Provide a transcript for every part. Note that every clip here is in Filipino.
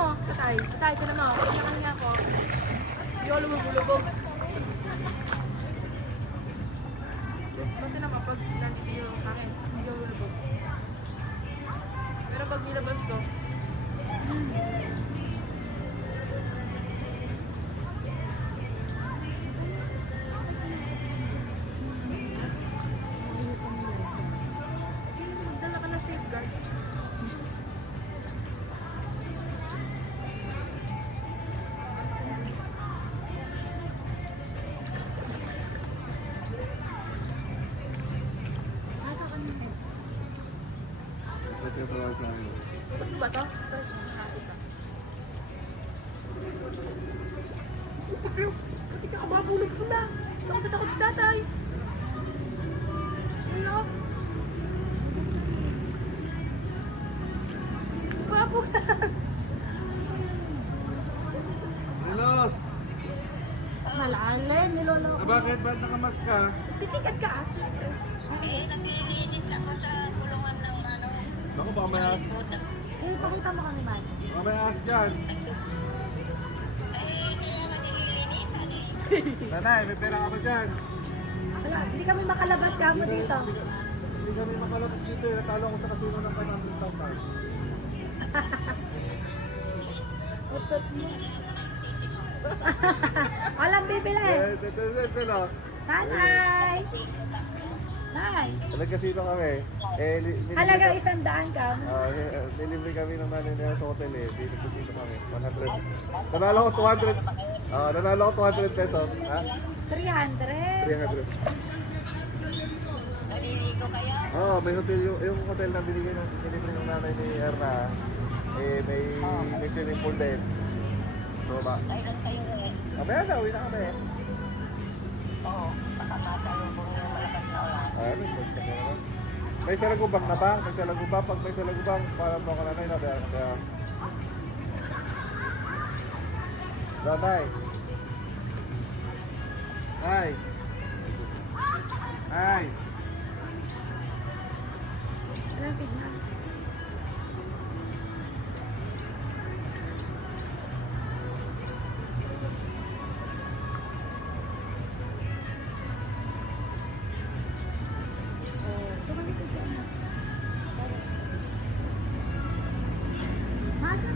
mo, tatay. Tatay, ito naman. Kaya niya ako. Hindi ako lumubulubog. Basta naman pag nandito yung akin, hindi ako lumubog. Pero pag nilabas ko, magdala ka na safeguard. Ito yung sa akin. Ano ba to? Nakakit ka. Pati ka kababulog ko na. Takot na takot si tatay. Ano? Babo na. Nilos! Malalim, nilolo. Bakit? Ba't nakamask ka? Titikat ka ah. Naglilinis ako sa kulungan ng ano. Ako baka may ahas. Eh, pakita mo kami man. Baka may ahas dyan. Hindi naman nililinisan eh. Nanay, may pera ka ba dyan? Wala, hindi kami makalabas kamo dito. Hindi kami makalabas dito. Natalo ako sa kasino ng 500,000. Utot mo. Walang bibili. Ito no. Nanay! Nay! Nagkasino kami. Halaga 100 ka. Nilibre kami ng nanay niya sa hotel eh. Dito kami. 100. Nanalo ko 200. Nanalo ko 200 pesos. Ha? 300. 300. Naliligo kayo? Oo, may hotel yung hotel na binigay ng nilibre ng nanay ni Erna. May swimming pool din. So ba? Kailan kayo eh? Mamaya na, uwi na kami. Oo, pakapata yung mga malakas na ulan. Ano, magkaka naman. May salagubang na ba? May salagubang. Pag may salagubang, parang mo ka nanay na ba? Kaya... Nanay. Ay. Ay. Walang signal.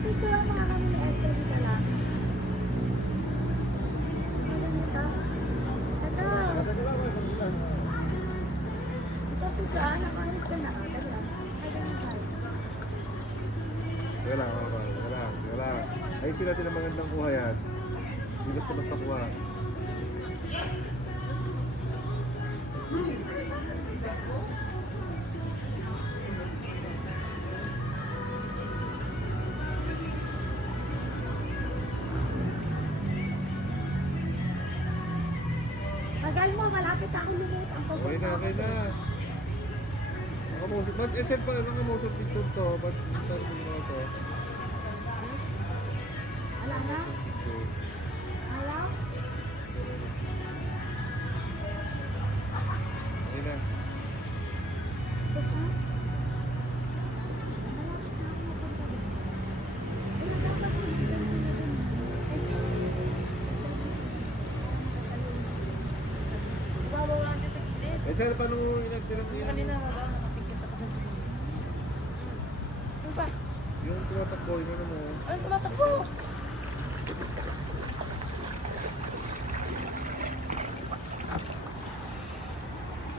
Ito lang mga kami ni Esther dito lang. Ito. Ito pisaan. Nakalit ka na. Wala. Ayusin natin ang magandang kuhayan. Hindi basta kuha. Magal mo, malapit ako lumit. Okay na. Nakamusot. Ba't SM pa? Nakamusot dito to? Ba't saan mo na ito? Wala na? Wala? Okay na. Sir, paano inagtirap niya? Kanina wala, nakapikit ako dun. Ano ba? Yung tumatakbo, yun ano mo. Ano tumatakbo?